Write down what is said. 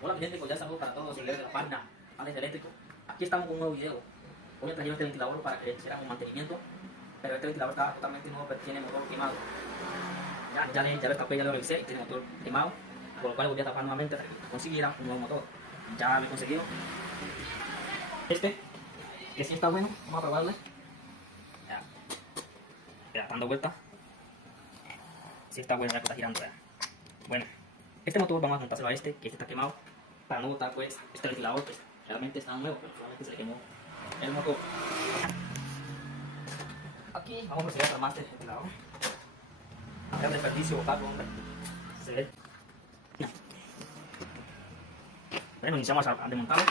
Hola mi gente, pues ya saludos para todos los seguidores de la página Paneles Eléctricos. Aquí estamos con un nuevo video. Hoy me trajeron este ventilador para que hicieran un mantenimiento, pero este ventilador está totalmente nuevo, pero tiene motor quemado. Ya lo tapé, ya lo revisé y tiene motor quemado, por lo cual voy a tapar nuevamente para que consiguiera un nuevo motor. Ya lo he conseguido. Este, que sí está bueno, vamos a probarle. Ya, dando vuelta. Sí está bueno, ya que está girando. Ya. Bueno, este motor vamos a montárselo a este, que este está quemado, para no botar pues este ventilador, pues realmente está nuevo, pero solamente se le quemó el motor. Aquí vamos a proceder a armar este ventilador. Acá el desperdicio botarlo, hombre. Se ve. Bueno, iniciamos a desmontarlo.